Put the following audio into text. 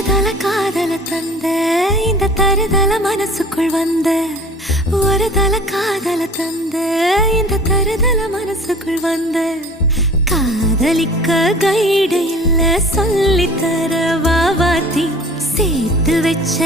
தருதல காதல தந்த இந்த தருதல மனசுக்குள் வந்த ஒரு தல காதல தந்த இந்த தருதல மனசுக்குள் வந்த காதலிக்க கைடு இல்ல சொல்லி தர வாவாத்தி சேர்த்து வச்ச